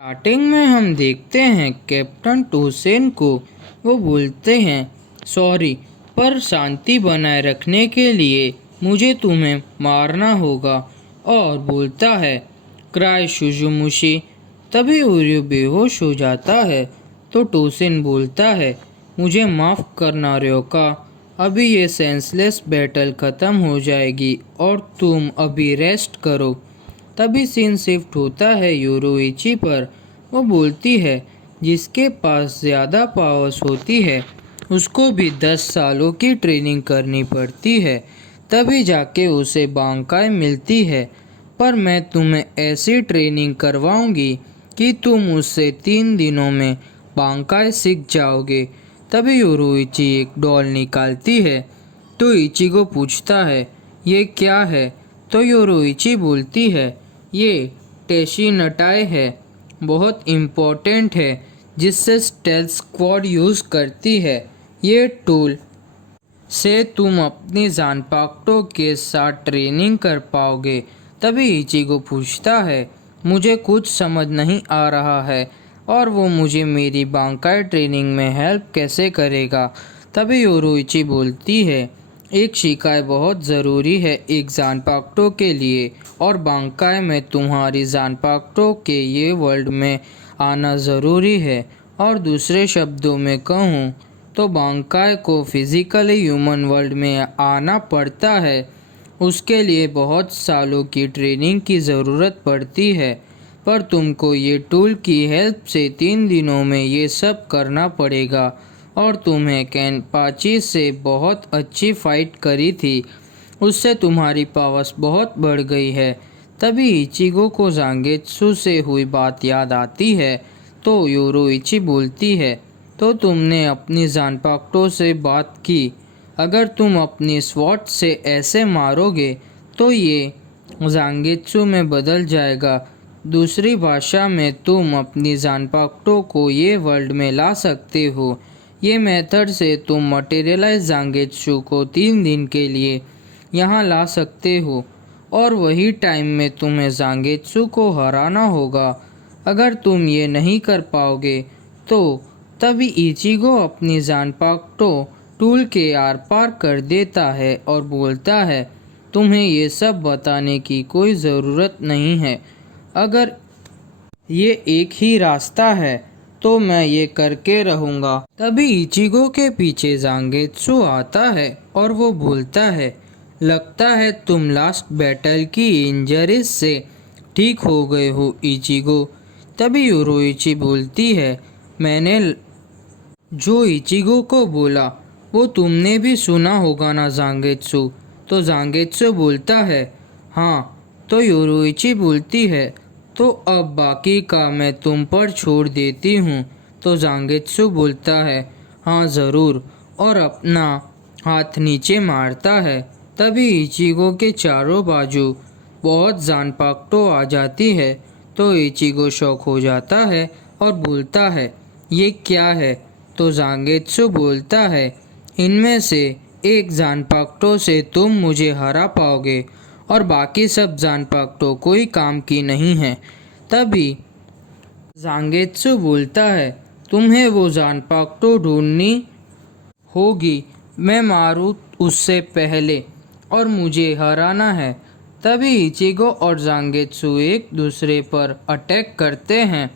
Starting में हम देखते हैं कैप्टन टोसेन को। वो बोलते हैं सॉरी, पर शांति बनाए रखने के लिए मुझे तुम्हें मारना होगा। और बोलता है क्राई सुजुमुशी। तभी उर्यू बेहोश हो जाता है। तो टोसेन बोलता है मुझे माफ़ करना रयोका, अभी ये सेंसलेस बैटल ख़त्म हो जाएगी और तुम अभी रेस्ट करो। तभी सीन शिफ्ट होता है योरोइची पर। वो बोलती है जिसके पास ज़्यादा पावर्स होती है उसको भी 10 सालों की ट्रेनिंग करनी पड़ती है, तभी जाके उसे बांकाई मिलती है। पर मैं तुम्हें ऐसी ट्रेनिंग करवाऊंगी कि तुम उससे 3 दिनों में बांकाई सीख जाओगे। तभी योरोइची एक डॉल निकालती है। तो इचिगो पूछता है ये क्या है। तो योरोइची बोलती है ये टेशिनटाई है, बहुत इम्पोर्टेंट है, जिससे स्टेल्थ स्क्वाड यूज़ करती है। ये टूल से तुम अपनी जानपाक्टो के साथ ट्रेनिंग कर पाओगे। तभी इचिगो पूछता है मुझे कुछ समझ नहीं आ रहा है और वो मुझे मेरी बांकाई ट्रेनिंग में हेल्प कैसे करेगा। तभी योरोइची बोलती है एक शिकाई बहुत ज़रूरी है एक जानपाक्टो के लिए, और बांकाई में तुम्हारी जानपाक्टो के ये वर्ल्ड में आना ज़रूरी है। और दूसरे शब्दों में कहूँ तो बांकाई को फिज़िकली ह्यूमन वर्ल्ड में आना पड़ता है। उसके लिए बहुत सालों की ट्रेनिंग की ज़रूरत पड़ती है, पर तुमको ये टूल की हेल्प से 3 दिनों में ये सब करना पड़ेगा। और तुम्हें कैनपाची से बहुत अच्छी फाइट करी थी, उससे तुम्हारी पावर्स बहुत बढ़ गई है। तभी इचिगो को जांगेत्सु से हुई बात याद आती है। तो योरोइची बोलती है तो तुमने अपनी जानपाक्टो से बात की, अगर तुम अपनी स्वॉट से ऐसे मारोगे तो ये जांगेत्सु में बदल जाएगा। दूसरी भाषा में तुम अपनी जानपाक्टो को ये वर्ल्ड में ला सकते हो। ये मेथड से तुम मटेरियलाइज जांगेत्सु को 3 दिन के लिए यहाँ ला सकते हो, और वही टाइम में तुम्हें जांगेत्सु को हराना होगा। अगर तुम ये नहीं कर पाओगे तो तभी इचिगो अपनी जानपाक्टो टूल के आर पार कर देता है और बोलता है तुम्हें ये सब बताने की कोई ज़रूरत नहीं है। अगर ये एक ही रास्ता है तो मैं ये करके रहूँगा। तभी इचिगो के पीछे जांगेत्सु आता है और वो बोलता है लगता है तुम लास्ट बैटल की इंजरीज से ठीक हो गए हो इचिगो। तभी योरोइची बोलती है मैंने जो इचिगो को बोला वो तुमने भी सुना होगा ना जांगेत्सु। तो जांगेत्सु बोलता है हाँ। तो योरोइची बोलती है तो अब बाकी का मैं तुम पर छोड़ देती हूँ। तो जांगेत्सु बोलता है हाँ ज़रूर, और अपना हाथ नीचे मारता है। तभी इचिगो के चारों बाजू बहुत जानपाक्टो आ जाती है। तो इचिगो शॉक हो जाता है और बोलता है ये क्या है। तो जांगेत्सु बोलता है इनमें से एक जानपाक्टो से तुम मुझे हरा पाओगे और बाकी सब जानपाक्टो कोई काम की नहीं है। तभी जांगेत्सु बोलता है तुम्हें वो जानपाक्टो ढूंढनी होगी, मैं मारूँ उससे पहले, और मुझे हराना है। तभी इचिगो और जांगेत्सु एक दूसरे पर अटैक करते हैं।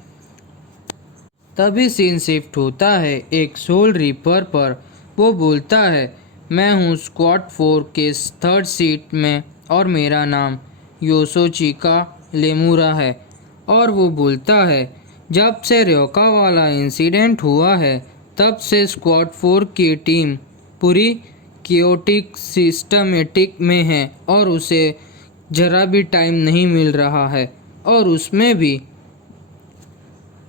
तभी सीन शिफ्ट होता है एक सोल रीपर पर। वो बोलता है मैं हूँ स्क्वाड 4 के 3rd सीट में और मेरा नाम योसोचिका लेमुरा है। और वो बोलता है जब से रयोका वाला इंसिडेंट हुआ है तब से स्क्वाड 4 की टीम पूरी कियोटिक सिस्टमेटिक में है और उसे ज़रा भी टाइम नहीं मिल रहा है। और उसमें भी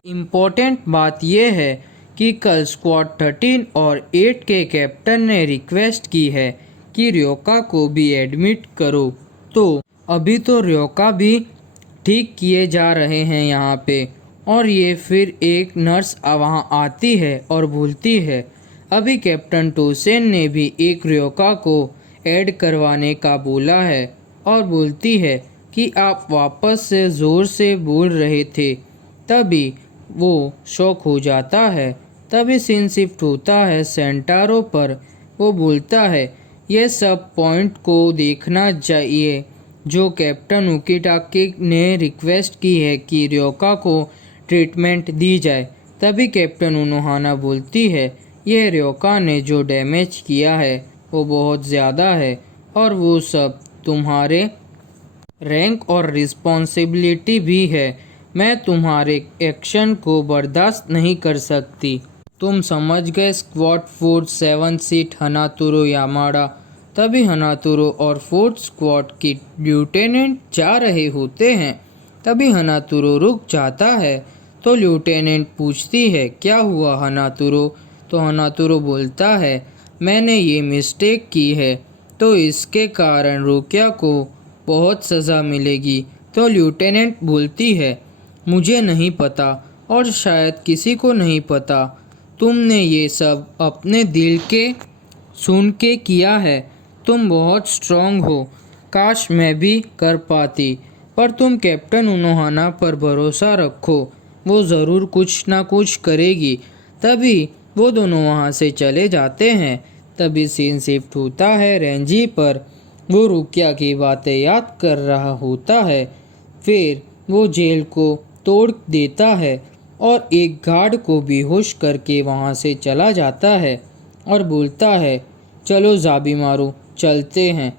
इम्पोर्टेंट बात यह है कि कल स्क्वाड 13 और 8 के कैप्टन ने रिक्वेस्ट की है कि रयोका को भी एडमिट करो। तो अभी तो रयोका भी ठीक किए जा रहे हैं यहाँ पे। और ये फिर एक नर्स वहाँ आती है और बोलती है अभी कैप्टन टोसेन ने भी एक रयोका को ऐड करवाने का बोला है, और बोलती है कि आप वापस से ज़ोर से बोल रहे थे तभी वो शॉक हो जाता है। तभी सीन शिफ्ट होता है सेंटारो पर। वो बोलता है ये सब पॉइंट को देखना चाहिए जो कैप्टन उकिटाकी ने रिक्वेस्ट की है कि रियोका को ट्रीटमेंट दी जाए। तभी कैप्टन उनोहाना बोलती है ये रियोका ने जो डैमेज किया है वो बहुत ज़्यादा है और वो सब तुम्हारे रैंक और रिस्पॉन्सिबिलिटी भी है। मैं तुम्हारे एक्शन को बर्दाश्त नहीं कर सकती। तुम समझ गए स्क्वाड फोर्स 7 सीट हनातुरो यामाडा। तभी हनातुरो और फोर्थ स्क्वाड की ल्यूटेनेंट जा रहे होते हैं। तभी हनातुरो रुक जाता है तो ल्यूटेनेंट पूछती है क्या हुआ हनातुरो। तो हनातुरो बोलता है मैंने ये मिस्टेक की है तो इसके कारण रुकिया को बहुत सज़ा मिलेगी। तो ल्यूटेनेंट बोलती है मुझे नहीं पता और शायद किसी को नहीं पता। तुमने ये सब अपने दिल के सुन के किया है। तुम बहुत स्ट्रांग हो। काश मैं भी कर पाती। पर तुम कैप्टन उनोहाना पर भरोसा रखो, वो ज़रूर कुछ ना कुछ करेगी। तभी वो दोनों वहाँ से चले जाते हैं। तभी सीन शिफ्ट होता है रेंजी पर। वो रुकिया की बातें याद कर रहा होता है। फिर वो जेल को तोड़ देता है और एक गार्ड को बेहोश करके वहाँ से चला जाता है और बोलता है चलो जाबिमारू चलते हैं।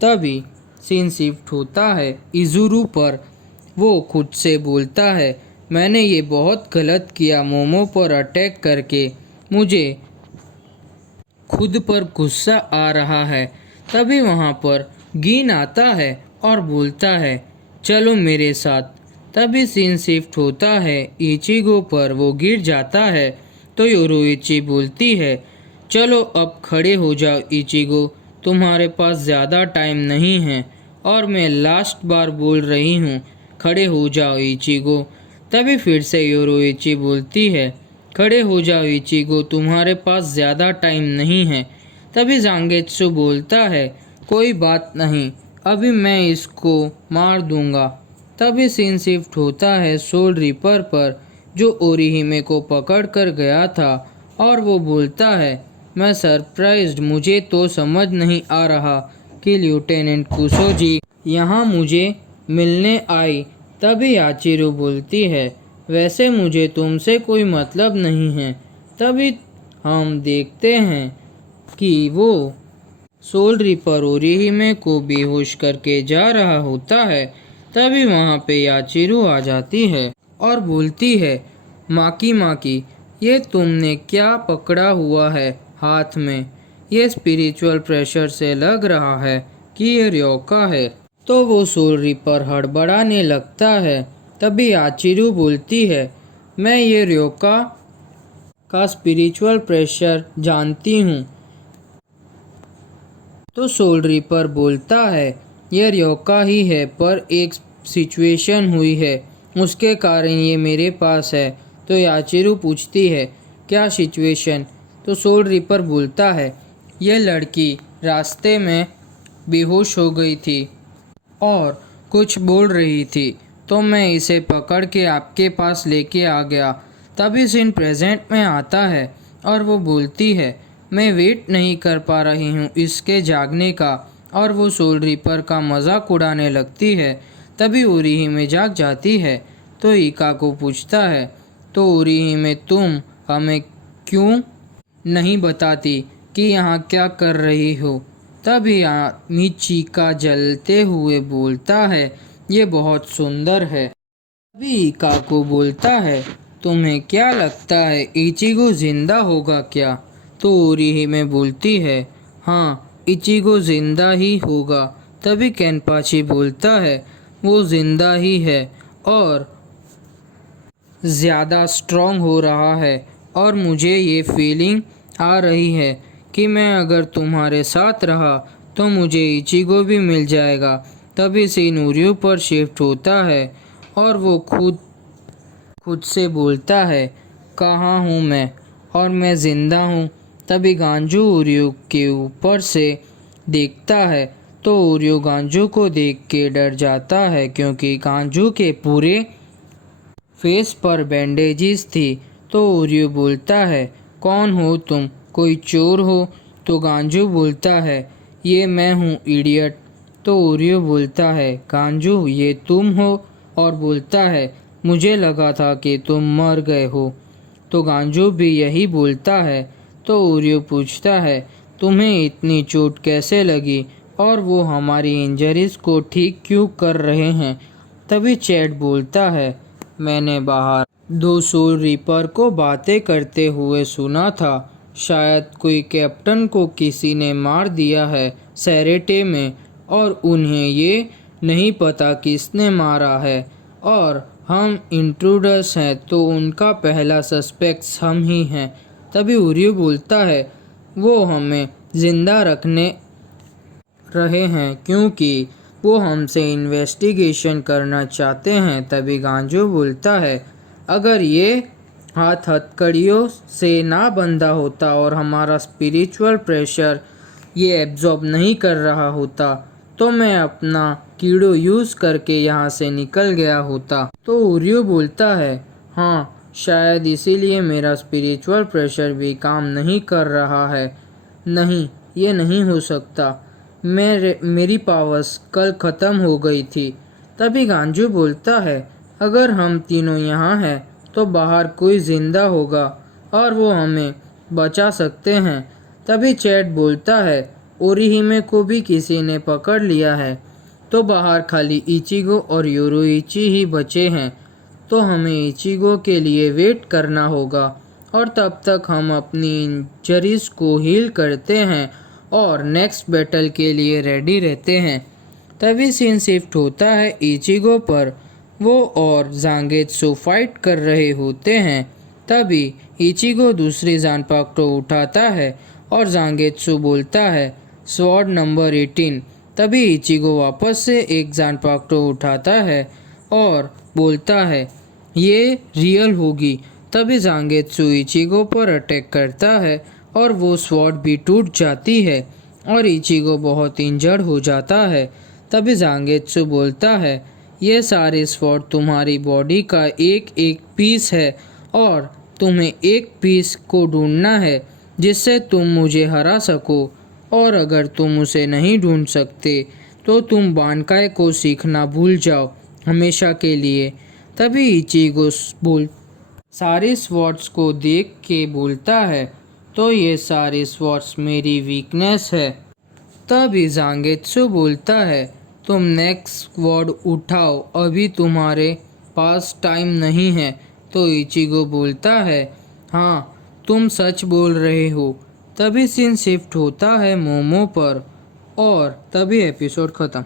तभी सीन शिफ्ट होता है इजुरू पर। वो खुद से बोलता है मैंने ये बहुत गलत किया मोमो पर अटैक करके। मुझे खुद पर गुस्सा आ रहा है। तभी वहाँ पर गीन आता है और बोलता है चलो मेरे साथ। तभी सीन शिफ्ट होता है इचिगो पर। वो गिर जाता है तो योरुइची बोलती है चलो अब खड़े हो जाओ इचिगो, तुम्हारे पास ज़्यादा टाइम नहीं है और मैं लास्ट बार बोल रही हूँ खड़े हो जाओ इचिगो। तभी फिर से योरुइची बोलती है खड़े हो जाओ इचिगो, तुम्हारे पास ज़्यादा टाइम नहीं है। तभी जांगेत्सु बोलता है कोई बात नहीं, अभी मैं इसको मार दूंगा। तभी सीन शिफ्ट होता है सोल रिपर पर जो ओरिहिमे को पकड़ कर गया था और वो बोलता है मैं सरप्राइज्ड, मुझे तो समझ नहीं आ रहा कि लेफ्टिनेंट कुसोजी यहाँ मुझे मिलने आई। तभी याचिरो बोलती है वैसे मुझे तुमसे कोई मतलब नहीं है। तभी हम देखते हैं कि वो सोल रिपर ओरिहिमे को बेहोश करके जा रहा होता है। तभी वहाँ पे याचिरो आ जाती है और बोलती है माकी माकी ये तुमने क्या पकड़ा हुआ है हाथ में, ये स्पिरिचुअल प्रेशर से लग रहा है कि ये रियोका है। तो वो सोल रिपर हड़बड़ाने लगता है। तभी याचिरो बोलती है मैं ये रियोका का स्पिरिचुअल प्रेशर जानती हूँ। तो सोल रिपर बोलता है ये रियोका ही है पर एक सिचुएशन हुई है उसके कारण ये मेरे पास है। तो याचिरो पूछती है क्या सिचुएशन। तो सोल रिपर बोलता है ये लड़की रास्ते में बेहोश हो गई थी और कुछ बोल रही थी तो मैं इसे पकड़ के आपके पास लेके आ गया। तभी सीन प्रेजेंट में आता है और वो बोलती है मैं वेट नहीं कर पा रही हूँ इसके जागने का और वो सोल रिपर का मजाक उड़ाने लगती है। तभी ओरिहिमे जाग जाती है तो इका को पूछता है तो ओरिहिमे तुम हमें क्यों नहीं बताती कि यहाँ क्या कर रही हो। तभी मिचिका जलते हुए बोलता है ये बहुत सुंदर है। तभी इका को बोलता है तुम्हें क्या लगता है इचिगो जिंदा होगा क्या। तो ओरिहिमे बोलती है हाँ इचिगो जिंदा ही होगा। तभी केनपाची बोलता है वो जिंदा ही है और ज़्यादा स्ट्रॉन्ग हो रहा है और मुझे ये फीलिंग आ रही है कि मैं अगर तुम्हारे साथ रहा तो मुझे इचिगो भी मिल जाएगा। तभी सीन उरियो पर शिफ्ट होता है और वो खुद से बोलता है कहाँ हूँ मैं और मैं ज़िंदा हूँ। तभी गांजू उरियो के ऊपर से देखता है तो उरियो गांजू को देख के डर जाता है क्योंकि गांजू के पूरे फेस पर बैंडेजेस थी। तो ओरियो बोलता है, कौन हो तुम, कोई चोर हो? तो गांजू बोलता है, ये मैं हूँ इडियट। तो ओरियो बोलता है, गांजू ये तुम हो? और बोलता है, मुझे लगा था कि तुम मर गए हो। तो गांजू भी यही बोलता है। तो ओरियो पूछता है, तुम्हें इतनी चोट कैसे लगी और वो हमारी इंजरीज को ठीक क्यों कर रहे हैं? तभी चैट बोलता है, मैंने बाहर 200 रीपर को बातें करते हुए सुना था। शायद कोई कैप्टन को किसी ने मार दिया है सैरेटे में, और उन्हें ये नहीं पता किसने मारा है, और हम इंट्रूडर्स हैं तो उनका पहला सस्पेक्ट्स हम ही हैं। तभी उरियो बोलता है, वो हमें जिंदा रखने रहे हैं क्योंकि वो हमसे इन्वेस्टिगेशन करना चाहते हैं। तभी गांजो बोलता है, अगर ये हाथ हथकड़ियों से ना बंधा होता और हमारा स्पिरिचुअल प्रेशर ये एब्जॉर्ब नहीं कर रहा होता तो मैं अपना कीड़ो यूज़ करके यहाँ से निकल गया होता। तो ओरियो बोलता है, हाँ शायद इसीलिए मेरा स्पिरिचुअल प्रेशर भी काम नहीं कर रहा है। नहीं, ये नहीं हो सकता, मेरी पावर्स कल ख़त्म हो गई थी। तभी गांजू बोलता है, अगर हम तीनों यहाँ हैं तो बाहर कोई जिंदा होगा और वो हमें बचा सकते हैं। तभी चैट बोलता है, ओरिहिमे को भी किसी ने पकड़ लिया है, तो बाहर खाली इचिगो और योरुइची ही बचे हैं। तो हमें इचिगो के लिए वेट करना होगा और तब तक हम अपनी इंजरीज को हील करते हैं और नेक्स्ट बैटल के लिए रेडी रहते हैं। तभी सीन शिफ्ट होता है इचिगो पर। वो और जांगेत्सु फाइट कर रहे होते हैं। तभी इचिगो दूसरी जानपाक को उठाता है और जांगेत्सु बोलता है, स्वॉर्ड नंबर 18। तभी इचिगो वापस से एक जानपाक को उठाता है और बोलता है, ये रियल होगी। तभी जांगेत्सु इचिगो पर अटैक करता है और वो स्वॉर्ड भी टूट जाती है और इचिगो बहुत इंजर्ड हो जाता है। तभी जांगेत्सु बोलता है, ये सारे स्वॉर्ड तुम्हारी बॉडी का एक एक पीस है और तुम्हें एक पीस को ढूंढना है जिससे तुम मुझे हरा सको, और अगर तुम उसे नहीं ढूंढ सकते तो तुम बानकाई को सीखना भूल जाओ हमेशा के लिए। तभी इचिगो सारे स्वॉर्ड्स को देख के बोलता है, तो ये सारे स्वॉर्ड्स मेरी वीकनेस है। तभी जांगेत्सु बोलता है, तुम नेक्स्ट स्वॉर्ड उठाओ, अभी तुम्हारे पास टाइम नहीं है। तो इचिगो बोलता है, हाँ तुम सच बोल रहे हो। तभी सीन शिफ्ट होता है मोमो पर और तभी एपिसोड ख़त्म।